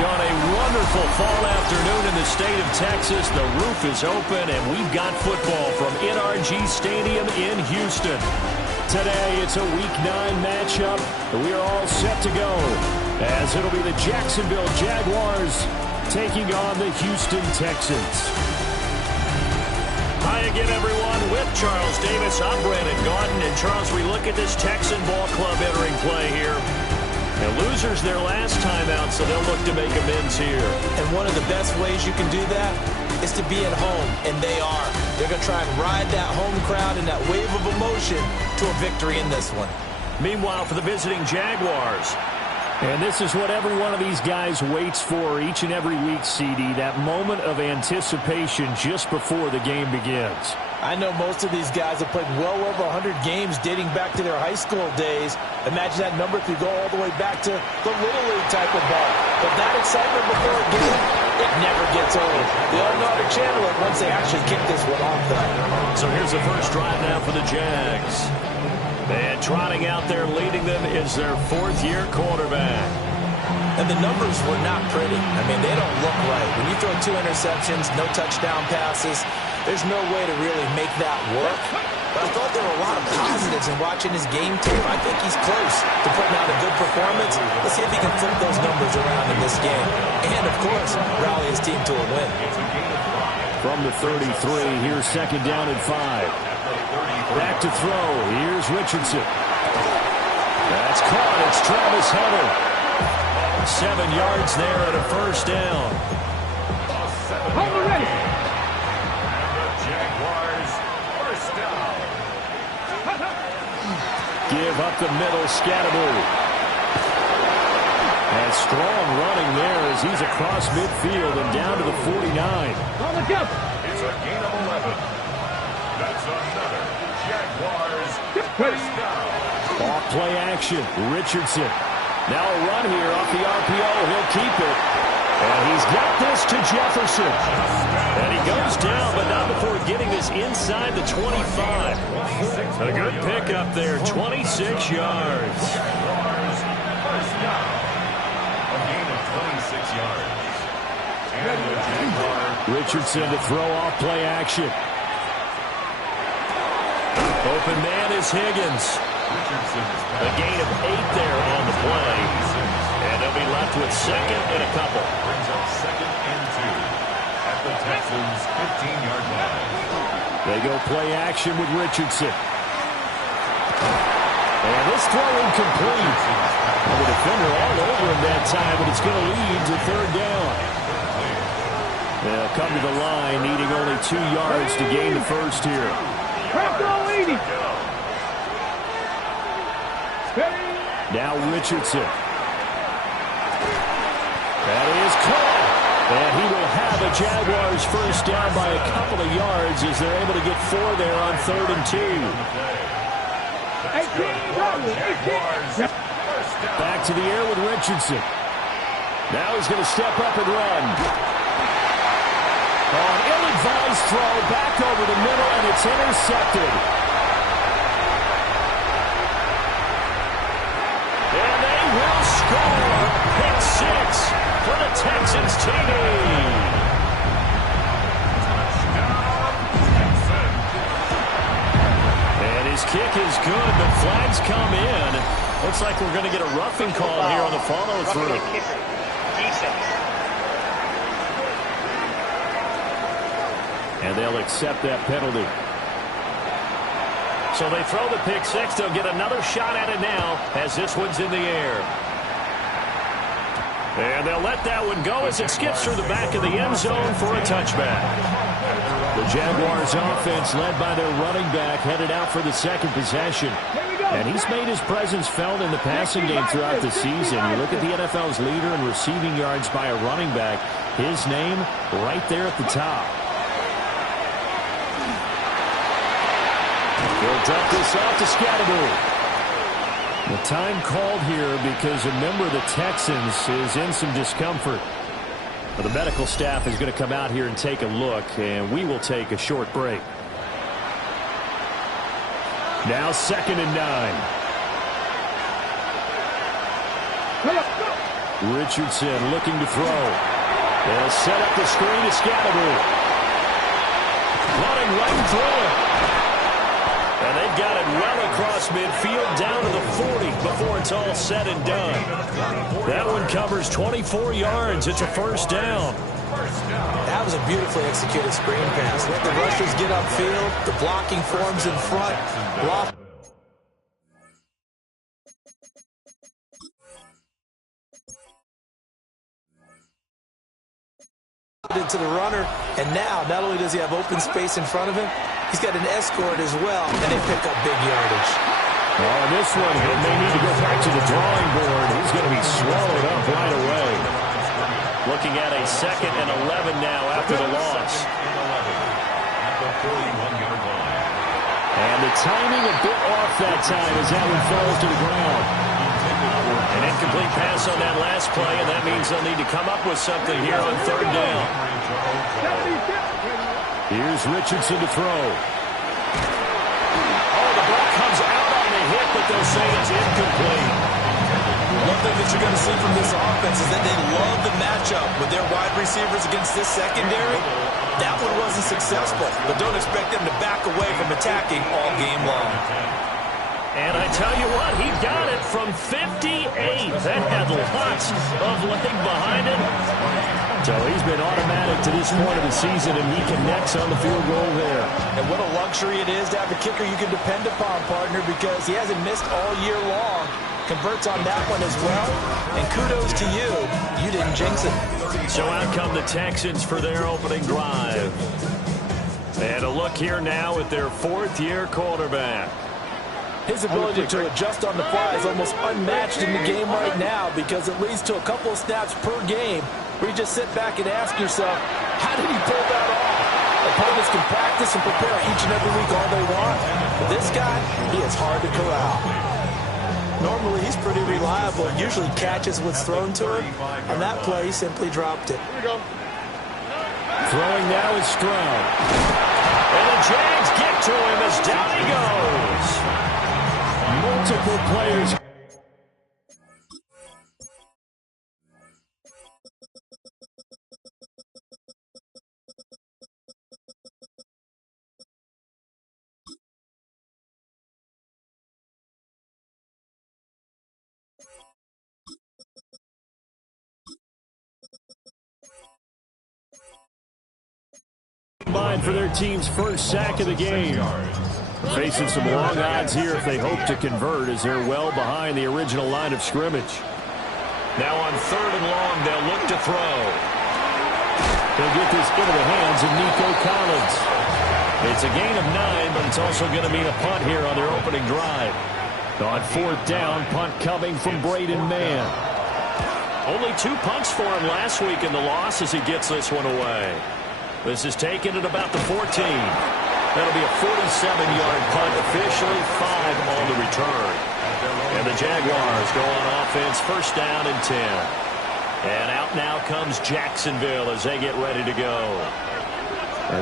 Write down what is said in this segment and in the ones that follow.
On a wonderful fall afternoon in the state of Texas, the roof is open, and we've got football from NRG Stadium in Houston. Today, it's a Week 9 matchup, and we are all set to go, as it'll be the Jacksonville Jaguars taking on the Houston Texans. Hi again, everyone. With Charles Davis, I'm Brandon Gaudin. And, Charles, we look at this Texan ball club entering play here. And losers their last time out, so they'll look to make amends here. And one of the best ways you can do that is to be at home, and they are. They're going to try and ride that home crowd and that wave of emotion to a victory in this one. Meanwhile, for the visiting Jaguars. And this is what every one of these guys waits for each and every week, CD, that moment of anticipation just before the game begins. I know most of these guys have played well over 100 games dating back to their high school days. Imagine that number could go all the way back to the Little League type of ball. But that excitement before a game, it never gets old. They all know how to channel it once they actually kick this one off, though. So here's the first drive now for the Jags. And trotting out there leading them is their fourth-year quarterback. And the numbers were not pretty. I mean, they don't look right. When you throw 2 interceptions, no touchdown passes, there's no way to really make that work. But I thought there were a lot of positives in watching his game tape. I think he's close to putting out a good performance. Let's see if he can flip those numbers around in this game. And, of course, rally his team to a win. From the 33, here's second down and 5. Back to throw. Here's Richardson. That's caught. It's Travis Hunter. 7 yards there and a first down. Hunter ready. Jaguars first down. Give up the middle, Scatterbury. And strong running there as he's across midfield and down to the 49. On the jump. It's a gain of 11. That's another Jaguars first down. Off play action, Richardson. Now a run here off the RPO. He'll keep it. And he's got this to Jefferson. And he goes down, but not before getting this inside the 25. A good pickup there, 26 yards. First down. A gain of 26 yards. And the Jaguars. Richardson to throw off play action. Open man is Higgins. A gain of 8 there on the play. And they'll be left with second and a couple. Brings up second and 2 at the Texans' 15-yard line. They go play action with Richardson. And this throw incomplete. And the defender all over him that time, but it's going to lead to third down. They'll come to the line, needing only 2 yards to gain the first here. Now Richardson. That is caught. And he will have the Jaguars first down by a couple of yards as they're able to get 4 there on 3rd and 2. Back to the air with Richardson. Now he's going to step up and run. An ill-advised throw back over the middle, and it's intercepted. And they will score. Pick 6 for the Texans TD. And his kick is good, but flags come in. Looks like we're going to get a roughing call here on the follow-through. And they'll accept that penalty. So they throw the pick 6. They'll get another shot at it now as this one's in the air. And they'll let that one go as it skips through the back of the end zone for a touchback. The Jaguars offense led by their running back headed out for the second possession. And he's made his presence felt in the passing game throughout the season. You look at the NFL's leader in receiving yards by a running back. His name right there at the top. He'll dump this off to Scatterbury. The time called here because a member of the Texans is in some discomfort. But the medical staff is going to come out here and take a look, and we will take a short break. Now 2nd and 9. Richardson looking to throw. They'll set up the screen to Scatterby. Running right through it. And they've got it well across midfield down to the 40 before it's all said and done. That one covers 24 yards. It's a first down. That was a beautifully executed screen pass. Let the rushers get upfield. The blocking forms in front. Block. Into the runner, and now not only does he have open space in front of him, he's got an escort as well, and they pick up big yardage. Oh, this one, he may need to go back to the drawing board. He's going to be swallowed up right away. Looking at a 2nd and 11 now after the loss. And the timing a bit off that time as that one falls to the ground. An incomplete pass on that last play, and that means they'll need to come up with something here on 3rd down. Here's Richardson to throw. Oh, the ball comes out on the hit, but they'll say it's incomplete. One thing that you're going to see from this offense is that they love the matchup with their wide receivers against this secondary. That one wasn't successful, but don't expect them to back away from attacking all game long. And I tell you what, he got it from 58. That had lots of leg behind it. So he's been automatic to this point of the season, and he connects on the field goal there. And what a luxury it is to have a kicker you can depend upon, partner, because he hasn't missed all year long. Converts on that one as well. And kudos to you. You didn't jinx it. So out come the Texans for their opening drive. And a look here now at their 4th-year quarterback. His ability to adjust on the fly is almost unmatched in the game right now because it leads to a couple of snaps per game where you just sit back and ask yourself, how did he pull that off? Opponents can practice and prepare each and every week all they want. But this guy, he is hard to corral. Normally, he's pretty reliable and usually catches what's thrown to him. On that play, he simply dropped it. Throwing now is Stroud. And the Jags get to him as down he goes. Multiple players. Combined for their team's first sack of the game. Facing some long odds here if they hope to convert as they're well behind the original line of scrimmage. Now on 3rd and long, they'll look to throw. They'll get this into the hands of Nico Collins. It's a gain of 9, but it's also going to mean a punt here on their opening drive. On 4th down, punt coming from Braden Mann. Only 2 punts for him last week in the loss as he gets this one away. This is taken at about the 14. That'll be a 47-yard punt, officially 5 on the return. And the Jaguars go on offense, 1st down and 10. And out now comes Jacksonville as they get ready to go.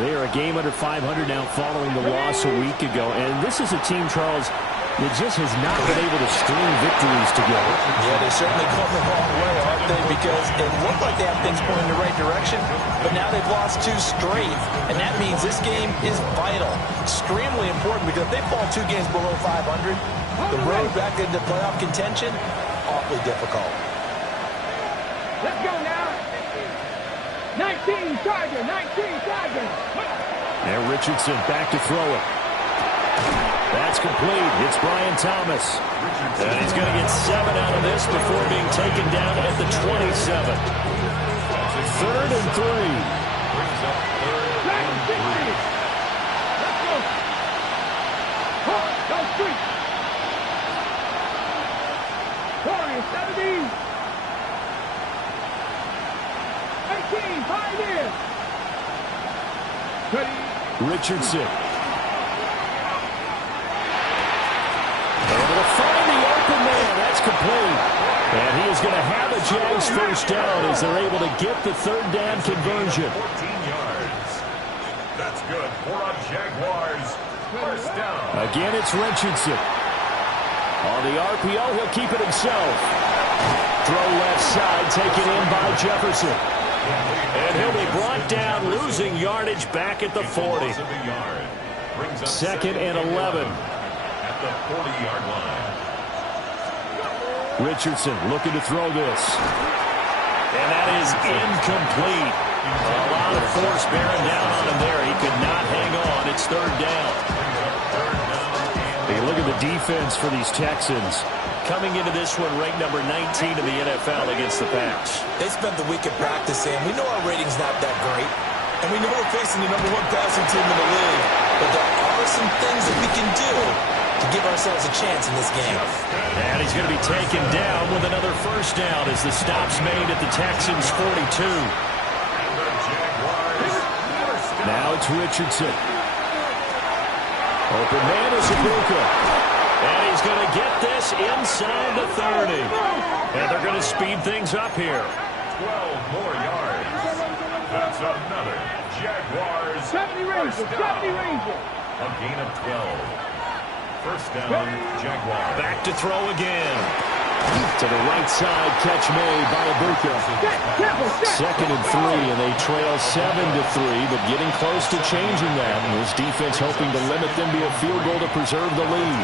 They are a game under 500 now following the loss a week ago. And this is a team, Charles, that just has not been able to string victories together. Yeah, they certainly come the wrong way, aren't they? Because it looked like they have things going in the right direction, but now they've lost 2 straight, and that means this game is vital. Extremely important because if they fall 2 games below 500, the road back into playoff contention, awfully difficult. Let's go now. 19 Chargers, 19 Chargers. And Richardson back to throw it. That's complete. It's Brian Thomas. And he's going to get 7 out of this before being taken down at the 27. 3rd and 3. Let's go. Go street. 17. 18, Pioneers. Richardson. Able to find the open man. That's complete. And he is going to have a Jags 1st down as they're able to get the 3rd down conversion. 14 yards. That's good for a Jaguars 1st down. Again, it's Richardson. On the RPO, he'll keep it himself. Throw left side, taken in by Jefferson. And he'll be brought down, losing yardage back at the 40. Second and 11. At the 40-yard line. Richardson looking to throw this. And that is incomplete. A lot of force bearing down on him there. He could not hang on. It's third down. Hey, look at the defense for these Texans. Coming into this one, ranked number 19 in the NFL against the pass. They spent the week at practice, and we know our rating's not that great. And we know we're facing the number 1 passing team in the league. But there are some things that we can do to give ourselves a chance in this game. And he's going to be taken down with another first down as the stop's made at the Texans' 42. Now it's Richardson. Open man is Ibuka. And he's going to get this inside the 30. And they're going to speed things up here. 12 more yards. That's another Jaguars 70 Rangers, 70 Rangers. A gain of 12. First down, Jaguars. Back to throw again. To the right side, catch made by Ibuka. Second and 3, and they trail 7-3, but getting close to changing that. And his defense hoping to limit them to a field goal to preserve the lead.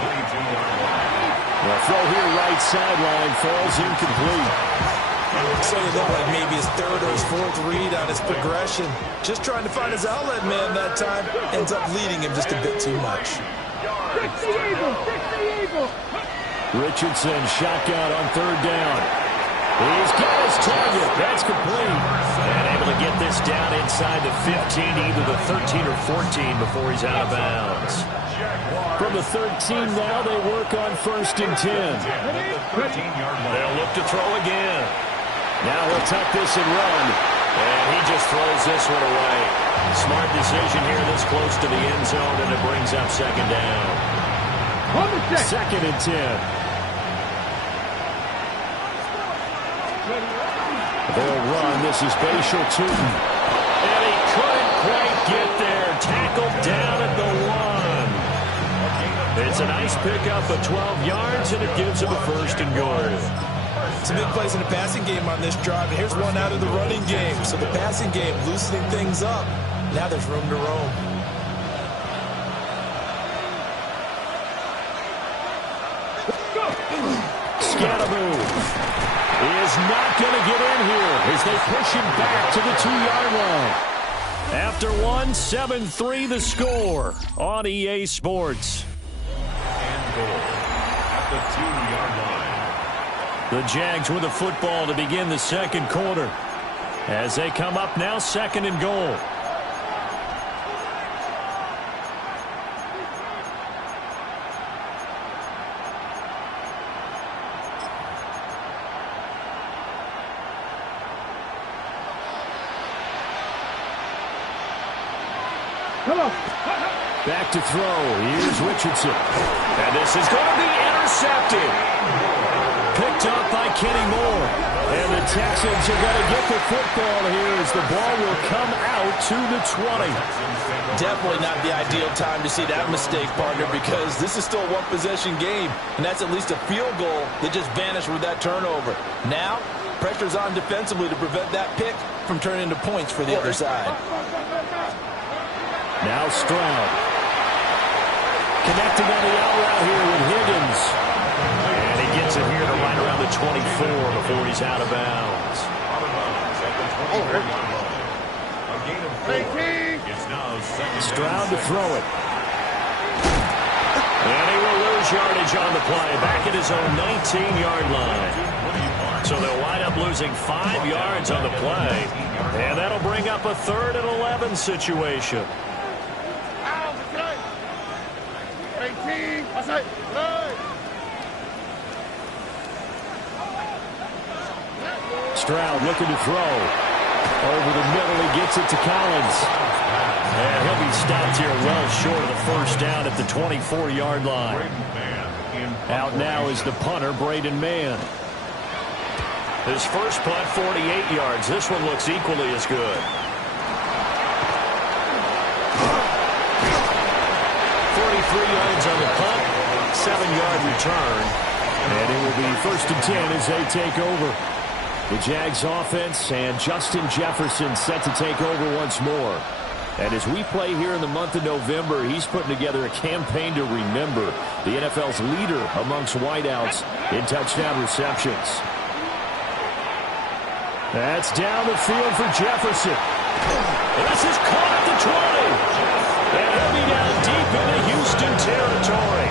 The throw here, right sideline, falls incomplete. So it looked like maybe his third or his fourth read on his progression. Just trying to find his outlet man that time. Ends up leading him just a bit too much. 60 Eagles, 60 Eagles. Richardson, shotgun on third down. He's got his target. That's complete. And able to get this down inside the 15, either the 13 or 14 before he's out of bounds. From the 13 now, they work on first and 10. They'll look to throw again. Now he'll tuck this and run. And he just throws this one away. Smart decision here this close to the end zone, and it brings up second down. Second and 10. They'll run. This is Bashal Tootin. And he couldn't quite get there. Tackled down at the 1. It's a nice pickup of 12 yards, and it gives him a first and goal. Some big plays in the passing game on this drive, and here's one out of the running game. So the passing game loosening things up. Now there's room to roam. Scattermove is not going to get in here as they push him back to the 2-yard line. After 7-3 the score on EA Sports. And goal at the 2-yard line. The Jags with the football to begin the second quarter as they come up now second and goal. Back to throw. Here's Richardson. And this is going to be intercepted. Picked up by Kenny Moore. And the Texans are going to get the football here as the ball will come out to the 20. Definitely not the ideal time to see that mistake, partner, because this is still a one-possession game. And that's at least a field goal that just vanished with that turnover. Now, pressure's on defensively to prevent that pick from turning into points for the other side. Now Stroud. Connecting on the out route here with Higgins. And he gets it here to right around the 24 before he's out of bounds. Stroud to throw it. And he will lose yardage on the play. Back at his own 19-yard line. So they'll wind up losing 5 yards on the play. And that'll bring up a 3rd and 11 situation. Stroud looking to throw. Over the middle, he gets it to Collins. And he'll be stopped here well short of the first down at the 24-yard line. Out now is the punter, Braden Mann. His first punt, 48 yards. This one looks equally as good. 43 yards on the punt, 7-yard return. And it will be 1st and 10 as they take over. The Jags offense and Justin Jefferson set to take over once more. And as we play here in the month of November, he's putting together a campaign to remember, the NFL's leader amongst wideouts in touchdown receptions. That's down the field for Jefferson. And this is caught at the 20. And he'll be down deep into Houston territory.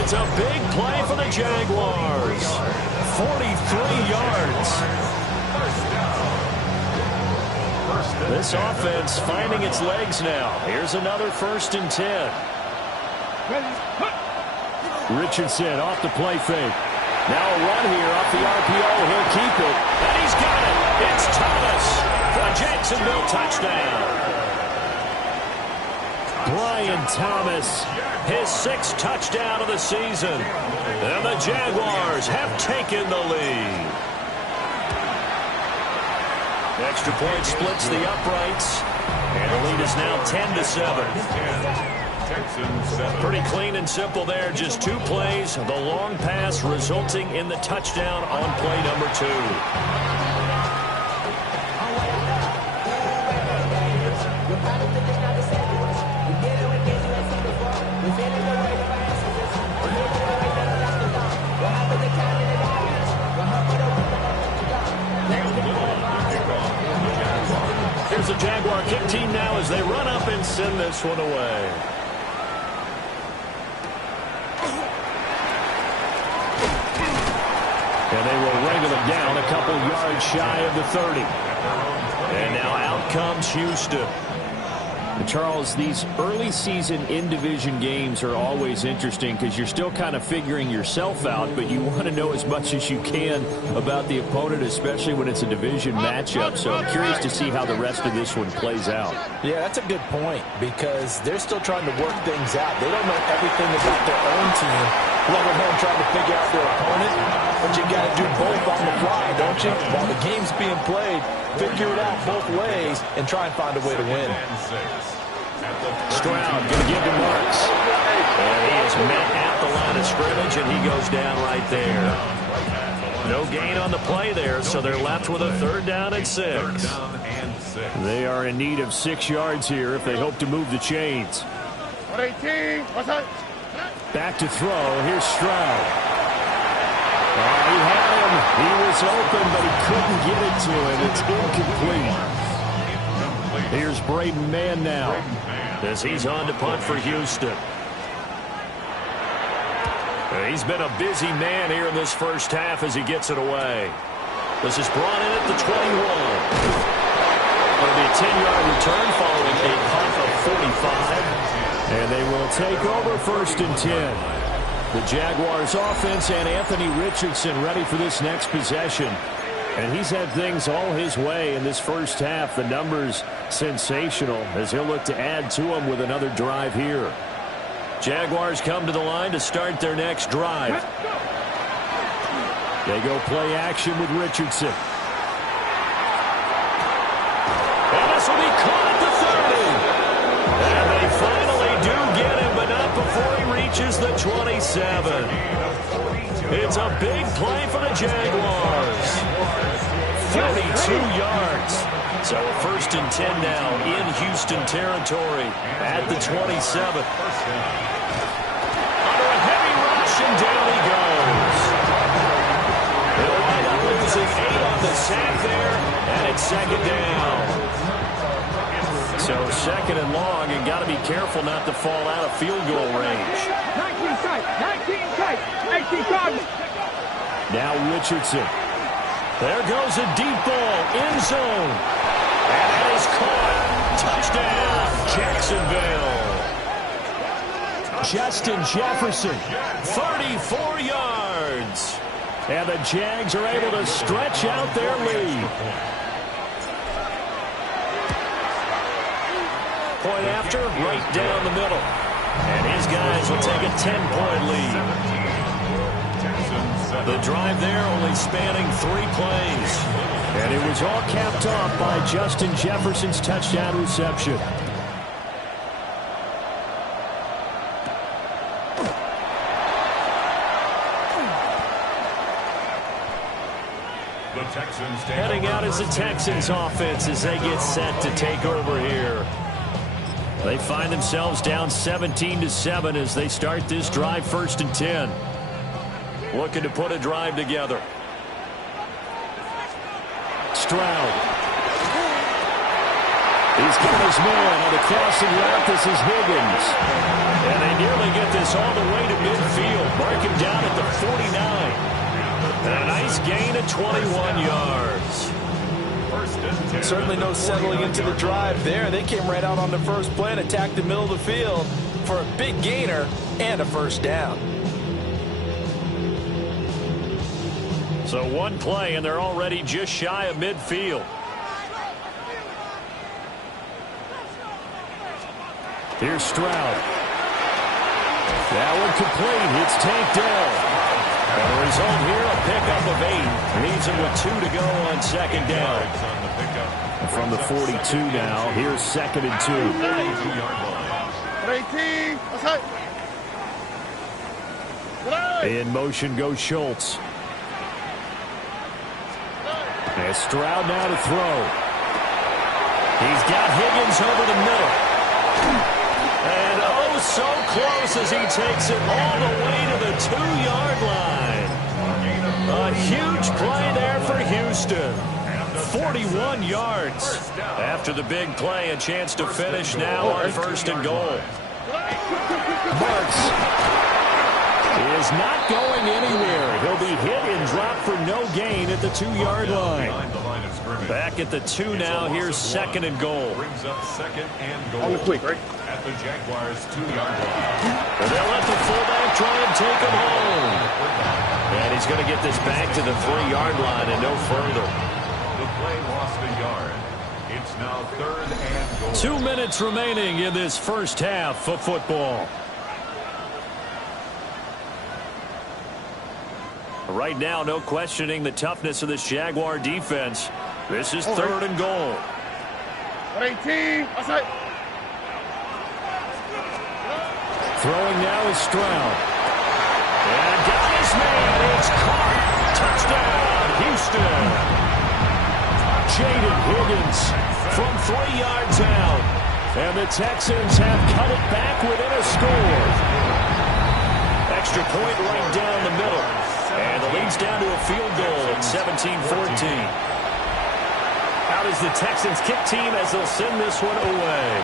It's a big play for the Jaguars. 43 yards. This offense finding its legs now. Here's another 1st and 10. Richardson off the play fake. Now a run here off the RPO. He'll keep it. And he's got it. It's Thomas for a Jacksonville touchdown. Brian Thomas, his 6th touchdown of the season. And the Jaguars have taken the lead. Extra point splits the uprights. And the lead is now 10-7. Pretty clean and simple there. Just 2 plays. The long pass resulting in the touchdown on play number 2. Here's the Jaguar kick team now as they run up and send this one away. And they will wrangle them down a couple yards shy of the 30. And now out comes Houston. And Charles, these early season in-division games are always interesting because you're still kind of figuring yourself out, but you want to know as much as you can about the opponent, especially when it's a division matchup. So I'm curious to see how the rest of this one plays out. Yeah, that's a good point because they're still trying to work things out. They don't know everything about their own team, let alone trying to figure out their opponent. But you got to do both on the fly, don't you? While the game's being played, figure it out both ways and try and find a way to win. Stroud going to give to Marks. And he is met at the line of scrimmage, and he goes down right there. No gain on the play there, so they're left with a 3rd down and 6. They are in need of 6 yards here if they hope to move the chains. Back to throw. Here's Stroud. He had him. He was open, but he couldn't get it to him. It's incomplete. Here's Braden Mann now as he's on to punt for Houston. He's been a busy man here in this first half as he gets it away. This is brought in at the 21. It'll be a 10-yard return following a punt of 45. And they will take over 1st and 10. The Jaguars offense and Anthony Richardson ready for this next possession. And he's had things all his way in this first half. The numbers sensational as he'll look to add to them with another drive here. Jaguars come to the line to start their next drive. They go play action with Richardson. And this will be caught at the 30. And they finally do get him, but not before he reaches the 27. It's a big play for the Jaguars. 42 yards. So 1st and 10 now in Houston territory at the 27. Under a heavy rush, and down he goes. They'll wind up losing 8 on the sack there, and it's 2nd down. So 2nd and long, and got to be careful not to fall out of field goal range. 19 tight, 19 tight, 19 tight. Now Richardson. There goes a deep ball, end zone. And that is caught. Touchdown, Jacksonville. Justin Jefferson, 34 yards. And the Jags are able to stretch out their lead. Point after, right down the middle. And his guys will take a 10-point lead. The drive there only spanning 3 plays. And it was all capped off by Justin Jefferson's touchdown reception. The Texans Heading out as the Texans offense as they get set to take over here. They find themselves down 17-7 as they start this drive, 1st and 10. Looking to put a drive together. Stroud. He's got his man on the crossing route. This is Higgins. And they nearly get this all the way to midfield. Mark him down at the 49. And a nice gain of 21 yards. Certainly no settling into the drive there. They came right out on the first play and attacked the middle of the field for a big gainer and a 1st down. So one play, and they're already just shy of midfield. Here's Stroud. That one complete. It's tanked down. And the result here, a pickup of 8. Leaves him with 2 to go on 2nd down. From the 42 now, here's 2nd and 2. In motion goes Schultz. And Stroud now to throw. He's got Higgins over the middle. And oh, so close as he takes it all the way to the 2-yard line. A huge play there for Houston. 41 yards. After the big play, a chance to finish now on 1st and goal. Marks is not going anywhere. He'll be hit and dropped for no gain at the 2-yard line. Back at the 2 now. Here's 2nd and goal. Brings up 2nd and goal. On the quick, right? At the Jaguars' 2-yard line. And they'll let the fullback try and take him home. And he's going to get this back to the 3-yard line and no further. The play lost a yard. It's now 3rd and goal. 2 minutes remaining in this first half of football. Right now, no questioning the toughness of this Jaguar defense. This is 3rd and goal. 18. Outside. Throwing now is Stroud. And got his man. It's caught. Touchdown, Houston. Jaden Higgins from 3 yards out. And the Texans have cut it back within a score. Extra point right down the middle. And the lead's down to a field goal at 17-14. How does the Texans kick team as they'll send this one away?